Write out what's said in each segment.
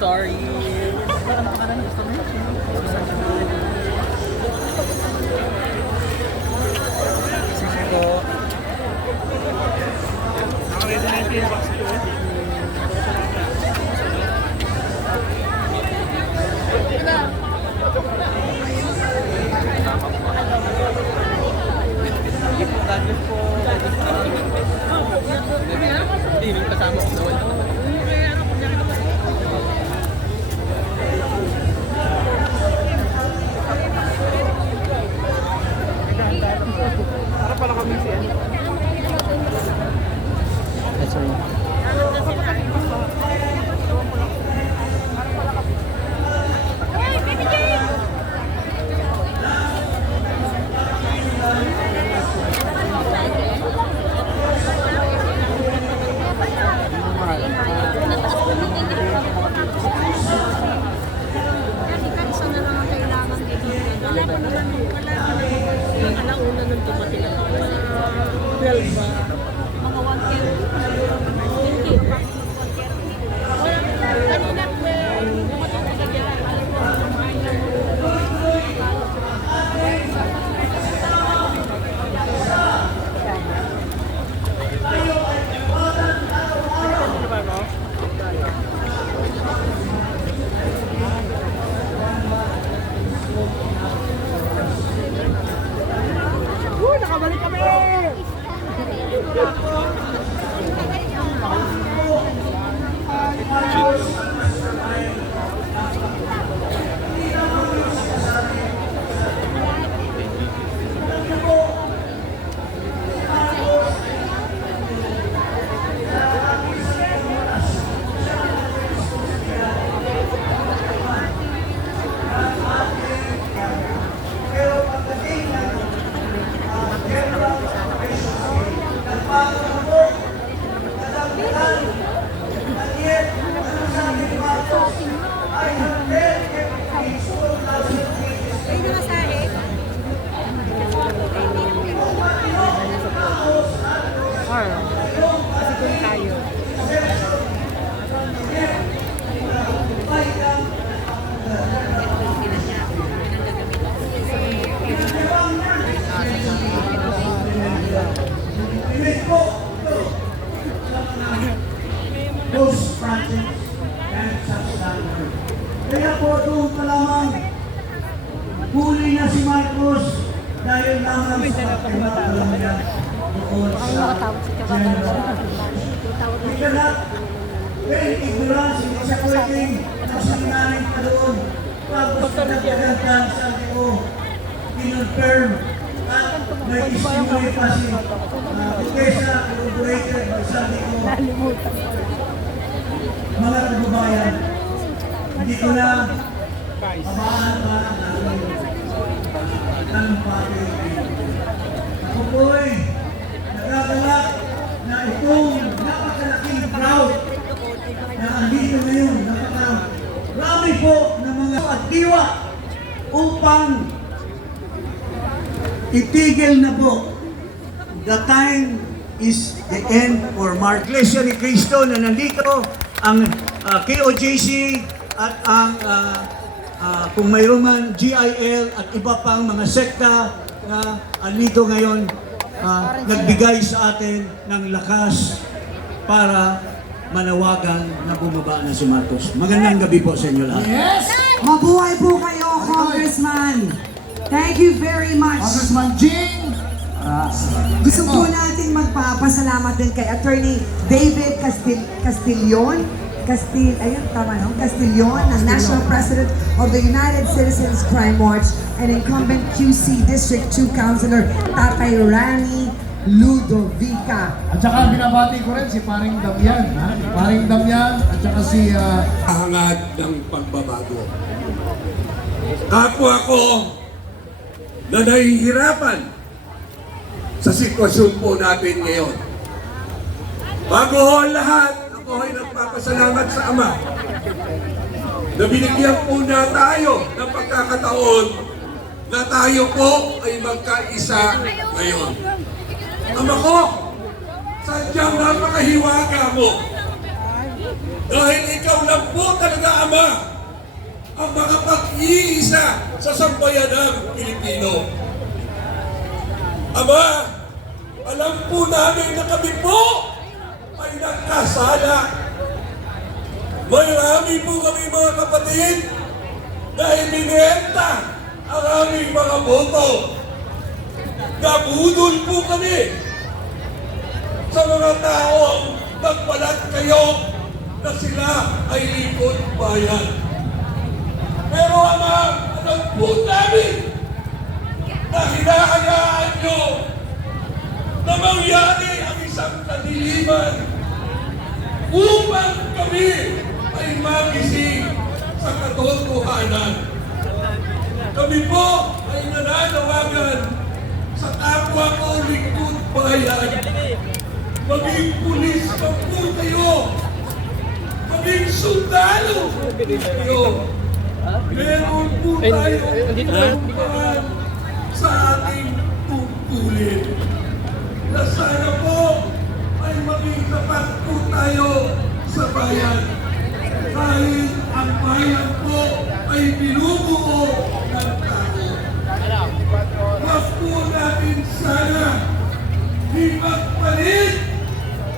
story. Sige po. Ready na yung box ko. Hindi, may kasama ko sa wala. Para pala kami siya. That's right. Alauna nung dumating ako. 12 ba? Mga 1 kilo. Kanina Nakabalik kami! Kasi kung tayo. Those projects and substantive. Kaya po doon pa lamang huli na si Marcos dahil lamang sa pagkakataon niya doon sa general. We cannot, when ignorance, hindi siya pwedeng masinahin pa doon. Tapos nagkagandaan sa LTO, kinonfirm at may istimulate pa si Bukesa, corroborated by sa LTO. Mga kababayan, hindi ko na abaan pa ng pati. Ako po'y nagagalak na itong napakalaking crowd na andito ngayon, napakarami po ng mga agdiwa upang itigil na po. The time is the end for Mark. Iglesia ni Cristo na nandito, ang KOJC at ang kung mayroon man GIL at iba pang mga sekta na andito ngayon nagbigay sa atin ng lakas para manawagan na bumaba na si Marcos. Magandang gabi po sa inyo lahat. Yes! Mabuhay po kayo, Congressman. Thank you very much. Congressman Jing! Gusto po natin magpapasalamat din kay Attorney David Castillon, ang National President of the United Citizens Crime Watch and incumbent QC District 2 Councilor Tatay Rani Ludovica. At saka binabati ko rin si Paring Damian, ha? Paring Damian at saka si hangad ng pagbabago. Kapwa ko na nahihirapan sa sitwasyon po natin ngayon. Bago ho ang lahat, ako ay nagpapasalamat sa Ama na binigyan po na tayo ng pagkakataon na tayo po ay magkaisa ngayon. Ama ko, sadyang napakahiwaga mo Dahil ikaw lang po talaga, Ama, ang makapag-iisa sa sambayanang Pilipino. Ama, alam po namin na kami po ay nagkasala. Marami po kami mga kapatid dahil binenta ang aming mga boto. Nabudol po kami sa mga taong nagbalat kayo na sila ay lingkod bayan. Pero Ama, alam po namin na hinahayaan nyo na mangyari ang isang kadiliman upang kami ay magising sa katotohanan. Kami po ay nananawagan sa kapwa ko lingkod bayan. Maging pulis pa po kayo. Maging sundalo kayo. Meron po tayong tungkulan sa ating tungkulin. Na sana po ay maging tapat po tayo sa bayan. Dahil ang bayan po ay binubuo ng tao. Mas po natin sana di magpalit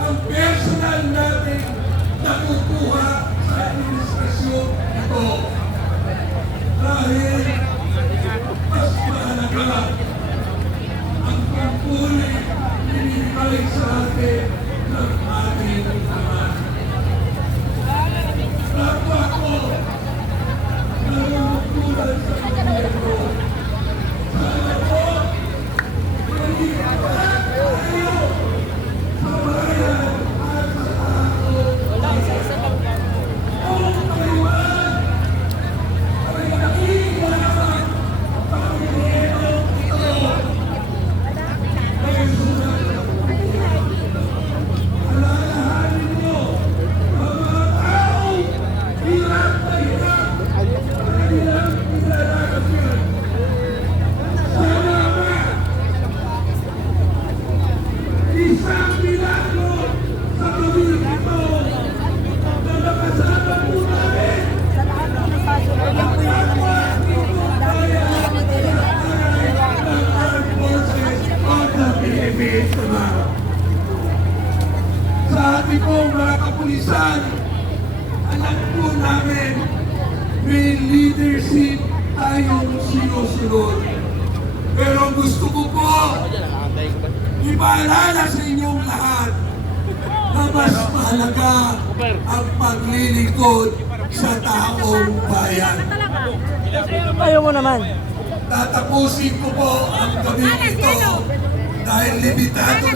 ang personal natin na kukuha sa administrasyon ito. Dahil mas mahalaga ang pagpuli binibigay sa atin ng ating Ama. Kapwa ko, nalulungkulan sa gobyerno. Sana po, maging tapat tayo sa bayan at sa tao. Kung kaiwan ay nakikilaman sa gobyerno ito, ay sulat na alalahanin mo ang mga taong hirap na hirap na nilang nilalagasan. Sana ba isang milagro sa gawin ito na nakasama po namin ang kapwa lingkod bayan ng Armed Forces of the Philippines. Sa ating pong mga kapulisan, alam po namin may leadership tayong sinusunod. Pero gusto ko po ipaalala sa inyong lahat na mas mahalaga ang paglilingkod sa taong bayan. Ayaw mo naman. Tatapusin ko po ang gabi ito dahil limitado